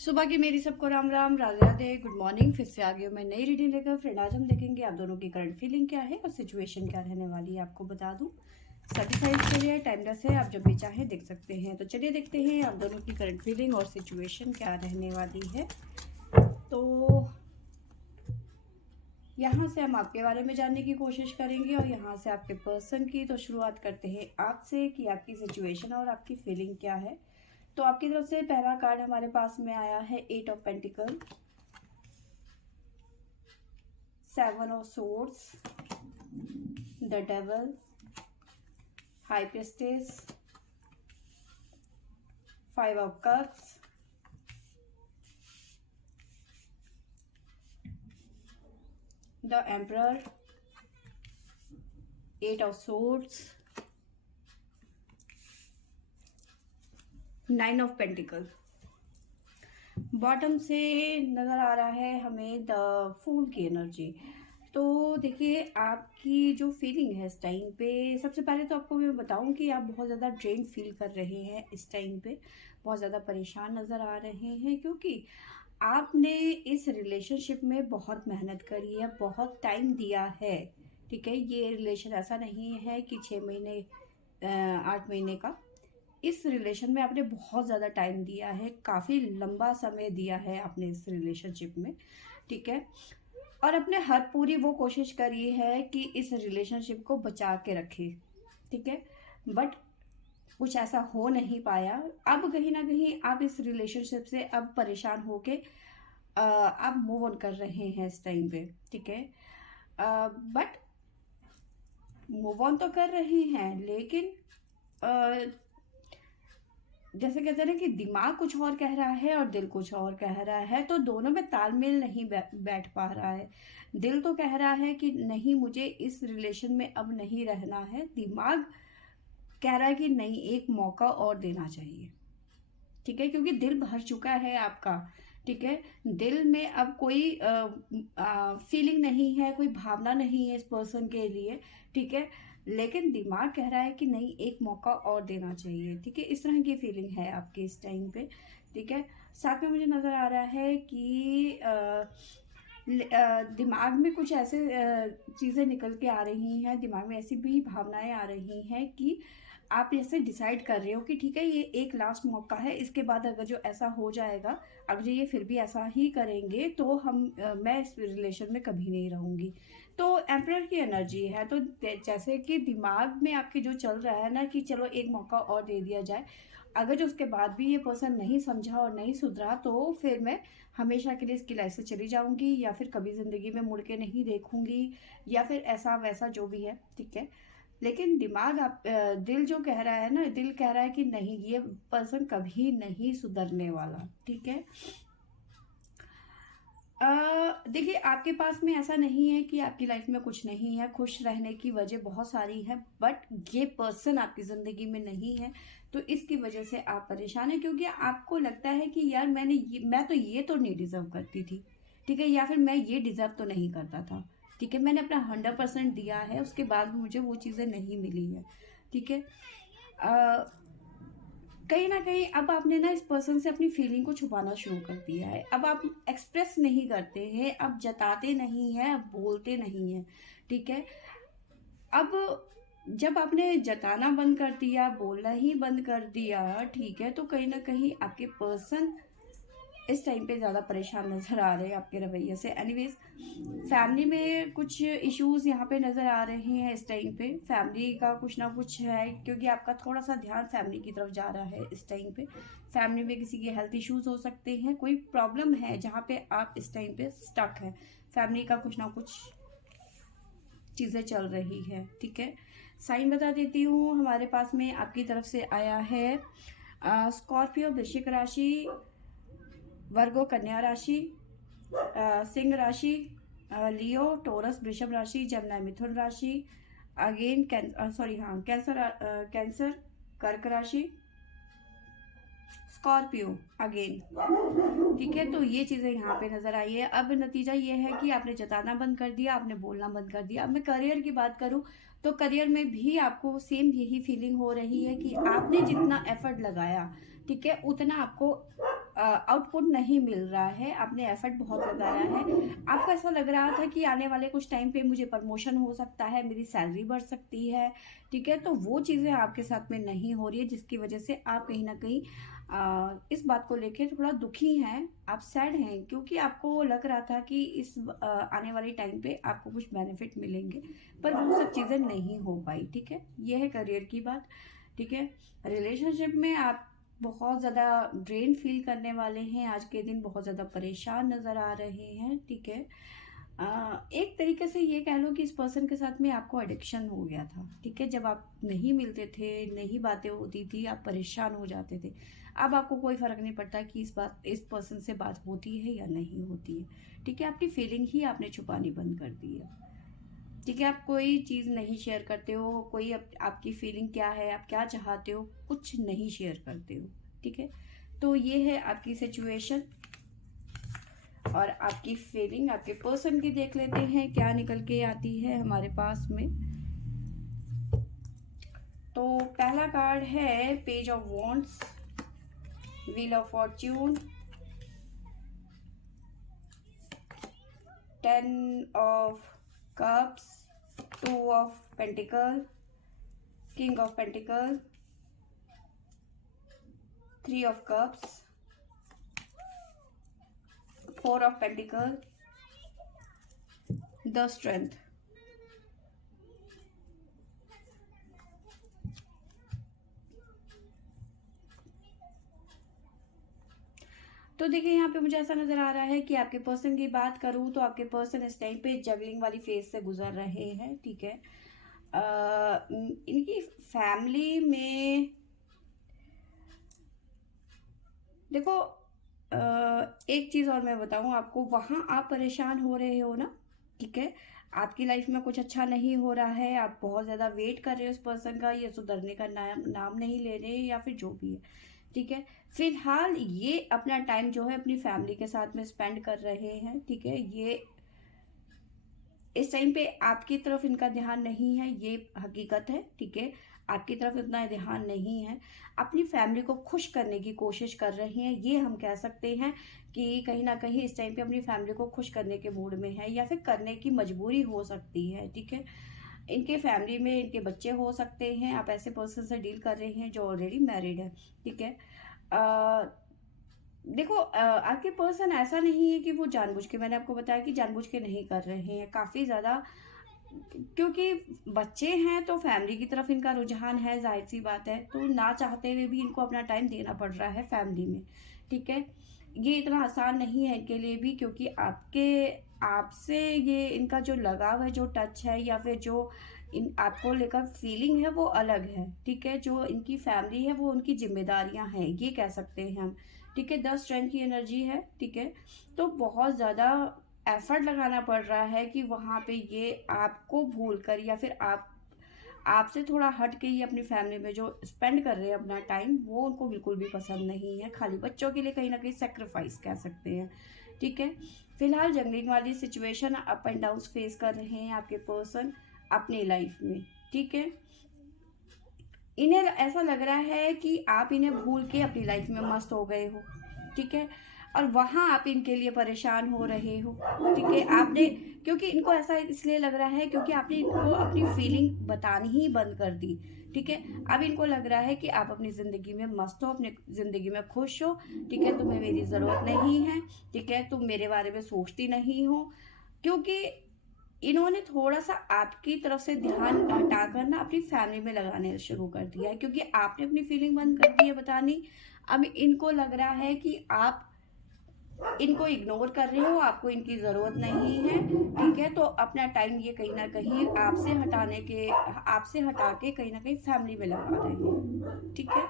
सुबह की मेरी सबको राम राम, राधे राधे, गुड मॉर्निंग। फिर से आ गई हूँ मैं नई रीडिंग लेकर। फ्रेंड, आज हम देखेंगे आप दोनों की करंट फीलिंग क्या है और सिचुएशन क्या रहने वाली है। आपको बता दूं, सभी साइज के लिए टाइमलेस है, आप जब भी चाहें देख सकते हैं। तो चलिए देखते हैं आप दोनों की करंट फीलिंग और सिचुएशन क्या रहने वाली है। तो यहाँ से हम आपके बारे में जानने की कोशिश करेंगे और यहाँ से आपके पर्सन की। तो शुरुआत करते हैं आपसे कि आपकी सिचुएशन और आपकी फीलिंग क्या है। तो आपकी तरफ से पहला कार्ड हमारे पास में आया है 8 of pentacle, 7 of swords, the devil, high priestess, 5 of cups, the emperor, 8 of swords, 9 of pentacle. Bottom से नज़र आ रहा है हमें द फूल की एनर्जी। तो देखिए, आपकी जो फीलिंग है इस टाइम पे, सबसे पहले तो आपको मैं बताऊं कि आप बहुत ज़्यादा ड्रेन फील कर रहे हैं इस टाइम पे, बहुत ज़्यादा परेशान नज़र आ रहे हैं, क्योंकि आपने इस रिलेशनशिप में बहुत मेहनत करी है, बहुत टाइम दिया है। ठीक है, ये रिलेशन ऐसा नहीं है कि 6 महीने 8 महीने का। इस रिलेशन में आपने बहुत ज़्यादा टाइम दिया है, काफ़ी लंबा समय दिया है आपने इस रिलेशनशिप में। ठीक है, और अपने हद पूरी वो कोशिश करी है कि इस रिलेशनशिप को बचा के रखे। ठीक है, बट कुछ ऐसा हो नहीं पाया। अब कहीं ना कहीं आप इस रिलेशनशिप से अब परेशान होके आप मूव ऑन कर रहे हैं इस टाइम पे। ठीक है, बट मूव ऑन तो कर रहे हैं, लेकिन जैसे कहते हैं ना कि दिमाग कुछ और कह रहा है और दिल कुछ और कह रहा है, तो दोनों में तालमेल नहीं बैठ पा रहा है। दिल तो कह रहा है कि नहीं, मुझे इस रिलेशन में अब नहीं रहना है। दिमाग कह रहा है कि नहीं, एक मौका और देना चाहिए। ठीक है, क्योंकि दिल भर चुका है आपका। ठीक है, दिल में अब कोई फीलिंग नहीं है, कोई भावना नहीं है इस पर्सन के लिए। ठीक है, लेकिन दिमाग कह रहा है कि नहीं, एक मौका और देना चाहिए। ठीक है, इस तरह की फीलिंग है आपकी इस टाइम पे। ठीक है, साथ में मुझे नज़र आ रहा है कि दिमाग में कुछ ऐसे चीज़ें निकल के आ रही हैं, दिमाग में ऐसी भी भावनाएं आ रही हैं कि आप ऐसे डिसाइड कर रहे हो कि ठीक है, ये एक लास्ट मौका है, इसके बाद अगर जो ऐसा हो जाएगा, अगर ये फिर भी ऐसा ही करेंगे तो मैं इस रिलेशन में कभी नहीं रहूंगी। तो एम्परर की एनर्जी है। तो जैसे कि दिमाग में आपके जो चल रहा है ना कि चलो एक मौका और दे दिया जाए, अगर जो उसके बाद भी ये पर्सन नहीं समझा और नहीं सुधरा, तो फिर मैं हमेशा के लिए इसकी लाइफ से चली जाऊंगी, या फिर कभी ज़िंदगी में मुड़ के नहीं देखूंगी, या फिर ऐसा वैसा जो भी है। ठीक है, लेकिन दिमाग दिल जो कह रहा है ना, दिल कह रहा है कि नहीं, ये पर्सन कभी नहीं सुधरने वाला। ठीक है, देखिए, आपके पास में ऐसा नहीं है कि आपकी लाइफ में कुछ नहीं है। खुश रहने की वजह बहुत सारी है, बट ये पर्सन आपकी ज़िंदगी में नहीं है, तो इसकी वजह से आप परेशान हैं, क्योंकि आपको लगता है कि यार मैं तो ये तो नहीं डिज़र्व करती थी। ठीक है, या फिर मैं ये डिज़र्व तो नहीं करता था। ठीक है, मैंने अपना 100% दिया है, उसके बाद भी मुझे वो चीज़ें नहीं मिली है। ठीक है, कहीं ना कहीं अब आपने ना इस पर्सन से अपनी फीलिंग को छुपाना शुरू कर दिया है। अब आप एक्सप्रेस नहीं करते हैं, अब जताते नहीं हैं, अब बोलते नहीं हैं। ठीक है, अब जब आपने जताना बंद कर दिया, बोलना ही बंद कर दिया, ठीक है, तो कहीं ना कहीं आपके पर्सन इस टाइम पे ज़्यादा परेशान नज़र आ रहे हैं आपके रवैये से। एनीवेज, फैमिली में कुछ इश्यूज यहाँ पे नज़र आ रहे हैं इस टाइम पे। फैमिली का कुछ ना कुछ है, क्योंकि आपका थोड़ा सा ध्यान फैमिली की तरफ जा रहा है इस टाइम पे। फैमिली में किसी के हेल्थ इश्यूज हो सकते हैं, कोई प्रॉब्लम है जहाँ पे आप इस टाइम पे स्टक है। फैमिली का कुछ ना कुछ चीज़ें चल रही है। ठीक है, साइन बता देती हूँ, हमारे पास में आपकी तरफ से आया है स्कॉर्पियो वृश्चिक राशि, वर्गो कन्या राशि, सिंह राशि, लियो टोरस वृषभ राशि, जमना मिथुन राशि, अगेन कैंसर कर्क राशि, स्कॉर्पियो अगेन। ठीक है, तो ये चीज़ें यहाँ पे नज़र आई है। अब नतीजा ये है कि आपने जताना बंद कर दिया, आपने बोलना बंद कर दिया। अब मैं करियर की बात करूँ तो करियर में भी आपको सेम यही फीलिंग हो रही है कि आपने जितना एफर्ट लगाया, ठीक है, उतना आपको आउटपुट नहीं मिल रहा है, आपने एफर्ट बहुत लगाया है, आपको ऐसा लग रहा था कि आने वाले कुछ टाइम पे मुझे प्रमोशन हो सकता है, मेरी सैलरी बढ़ सकती है, ठीक है, तो वो चीज़ें आपके साथ में नहीं हो रही है, जिसकी वजह से आप कहीं ना कहीं इस बात को लेके थोड़ा दुखी हैं, आप सैड हैं, क्योंकि आपको लग रहा था कि इस आने वाले टाइम पे आपको कुछ बेनिफिट मिलेंगे, पर वो सब चीज़ें नहीं हो पाई, ठीक है। ये है करियर की बात, ठीक है। रिलेशनशिप में आप बहुत ज़्यादा ड्रेन फील करने वाले हैं, आज के दिन बहुत ज़्यादा परेशान नज़र आ रहे हैं, ठीक है। एक तरीके से ये कह लो कि इस पर्सन के साथ में आपको एडिक्शन हो गया था, ठीक है। जब आप नहीं मिलते थे, नहीं बातें होती थी, आप परेशान हो जाते थे। अब आपको कोई फ़र्क नहीं पड़ता कि इस पर्सन से बात होती है या नहीं होती है, ठीक है। अपनी फीलिंग ही आपने छुपानी बंद कर दी है, ठीक है। आप कोई चीज़ नहीं शेयर करते हो, कोई आपकी फीलिंग क्या है, आप क्या चाहते हो, कुछ नहीं शेयर करते हो, ठीक है। तो ये है आपकी सिचुएशन और आपकी फीलिंग। आपके पर्सन की देख लेते हैं क्या निकल के आती है हमारे पास में। तो पहला कार्ड है page of wands, wheel of Fortune, 10 of cups, 2 of pentacle, king of pentacle, 3 of cups, 4 of pentacle, the strength. तो देखिए यहाँ पे मुझे ऐसा नज़र आ रहा है कि आपके पर्सन की बात करूँ तो आपके पर्सन इस टाइम पे जगलिंग वाली फेज से गुजर रहे हैं, ठीक है। इनकी फैमिली में देखो, एक चीज़ और मैं बताऊँ आपको, वहाँ आप परेशान हो रहे हो ना, ठीक है। आपकी लाइफ में कुछ अच्छा नहीं हो रहा है, आप बहुत ज़्यादा वेट कर रहे हो उस पर्सन का, ये सुधरने का नाम नहीं ले रहे या फिर जो भी है, ठीक है। फिलहाल ये अपना टाइम जो है अपनी फैमिली के साथ में स्पेंड कर रहे हैं, ठीक है। ये इस टाइम पे आपकी तरफ इनका ध्यान नहीं है, ये हकीकत है, ठीक है। आपकी तरफ इतना ध्यान नहीं है, अपनी फैमिली को खुश करने की कोशिश कर रहे हैं, ये हम कह सकते हैं कि कहीं ना कहीं इस टाइम पे अपनी फैमिली को खुश करने के मूड में है, या फिर करने की मजबूरी हो सकती है, ठीक है। इनके फैमिली में इनके बच्चे हो सकते हैं, आप ऐसे पर्सन से डील कर रहे हैं जो ऑलरेडी मैरिड है, ठीक है। देखो, आपके पर्सन ऐसा नहीं है कि वो जानबूझ के, मैंने आपको बताया कि जानबूझ के नहीं कर रहे हैं, काफ़ी ज़्यादा, क्योंकि बच्चे हैं तो फैमिली की तरफ इनका रुझान है, जाहिर सी बात है, तो ना चाहते हुए भी इनको अपना टाइम देना पड़ रहा है फैमिली में, ठीक है। ये इतना आसान नहीं है इनके लिए भी, क्योंकि आपसे ये इनका जो लगाव है, जो टच है, या फिर जो इन आपको लेकर फीलिंग है, वो अलग है, ठीक है। जो इनकी फैमिली है वो उनकी जिम्मेदारियां हैं, ये कह सकते हैं हम, ठीक है। 10 स्ट्रेंथ की एनर्जी है, ठीक है। तो बहुत ज़्यादा एफर्ट लगाना पड़ रहा है कि वहाँ पे ये आपको भूल कर, या फिर आपसे थोड़ा हट के ये अपनी फैमिली में जो स्पेंड कर रहे हैं अपना टाइम, वो उनको बिल्कुल भी पसंद नहीं है। खाली बच्चों के लिए कहीं ना कहीं सेक्रीफाइस कह सकते हैं, ठीक है। फिलहाल जंगलिंग वाली situation, up and down face कर रहे हैं आपके पर्सन अपनी लाइफ में, ठीक है। इन्हें ऐसा लग रहा है कि आप इन्हें भूल के अपनी लाइफ में मस्त हो गए हो, ठीक है, और वहाँ आप इनके लिए परेशान हो रहे हो, ठीक है। आपने, क्योंकि इनको ऐसा इसलिए लग रहा है क्योंकि आपने इनको अपनी फीलिंग बतानी ही बंद कर दी, ठीक है। अब इनको लग रहा है कि आप अपनी ज़िंदगी में मस्त हो, अपनी ज़िंदगी में खुश हो, ठीक है, तुम्हें मेरी ज़रूरत नहीं है, ठीक है, तुम मेरे बारे में सोचती नहीं हो, क्योंकि इन्होंने थोड़ा-सा आपकी तरफ से ध्यान हटाकर ना अपनी फैमिली में लगाने शुरू कर दिया है, क्योंकि आपने अपनी फीलिंग बंद कर दी है बतानी। अब इनको लग रहा है कि आप इनको इग्नोर कर रहे हो, आपको इनकी ज़रूरत नहीं है, ठीक है। तो अपना टाइम ये कहीं न कहीं आपसे हटा के कहीं न कहीं फैमिली में लगा रहे हैं, ठीक है।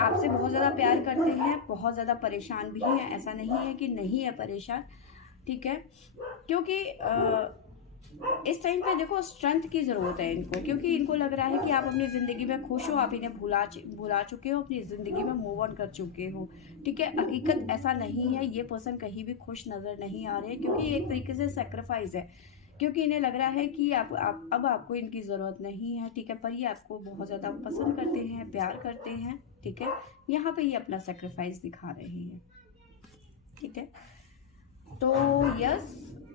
आपसे बहुत ज़्यादा प्यार करते हैं, बहुत ज़्यादा परेशान भी हैं, ऐसा नहीं है कि नहीं है परेशान, ठीक है। क्योंकि इस टाइम पे देखो स्ट्रेंथ की ज़रूरत है इनको, क्योंकि इनको लग रहा है कि आप अपनी ज़िंदगी में खुश हो, आप इन्हें भुला चुके हो, अपनी ज़िंदगी में मूव ऑन कर चुके हो, ठीक है। हकीकत ऐसा नहीं है, ये पर्सन कहीं भी खुश नज़र नहीं आ रहे, क्योंकि ये एक तरीके से सेक्रीफाइस है, क्योंकि इन्हें लग रहा है कि अब आपको इनकी ज़रूरत नहीं है, ठीक है। पर ये आपको बहुत ज़्यादा पसंद करते हैं, प्यार करते हैं, ठीक है, यहाँ पे ये अपना सेक्रीफाइस दिखा रही है, ठीक है। तो यस,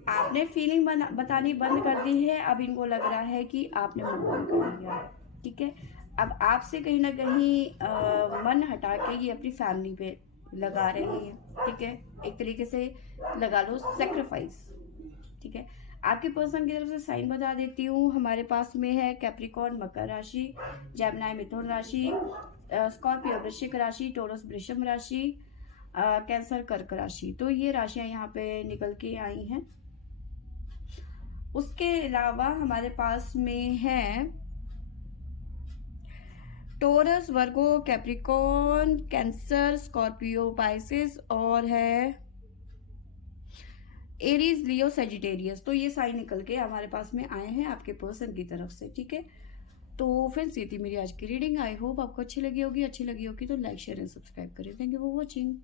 आपने फीलिंग बतानी बंद कर दी है, अब इनको लग रहा है कि आपने मूव ऑन कर लिया है, ठीक है। अब आपसे कहीं ना कहीं मन हटा के ये अपनी फैमिली पे लगा रही है, ठीक है, एक तरीके से लगा लो सेक्रीफाइस, ठीक है। आपके पर्सन की तरफ से साइन बता देती हूँ, हमारे पास में है कैप्रिकॉर्न मकर राशि, जेमिनी मिथुन राशि, स्कॉर्पियो वृश्चिक राशि, टोरस वृषभ राशि, कैंसर कर्क राशि। तो ये राशियां यहाँ पे निकल के आई हैं। उसके अलावा हमारे पास में है टोरस, वर्गो, कैप्रिकॉर्न, कैंसर, स्कॉर्पियो, पाइसिस और है एरीज, लियो, सेजिटेरियस। तो ये साइन निकल के हमारे पास में आए हैं आपके पर्सन की तरफ से, ठीक है। तो फ्रेंड्स, ये थी मेरी आज की रीडिंग। आई होप आपको अच्छी लगी होगी तो लाइक शेयर एंड सब्सक्राइब करें। Thank you for watching.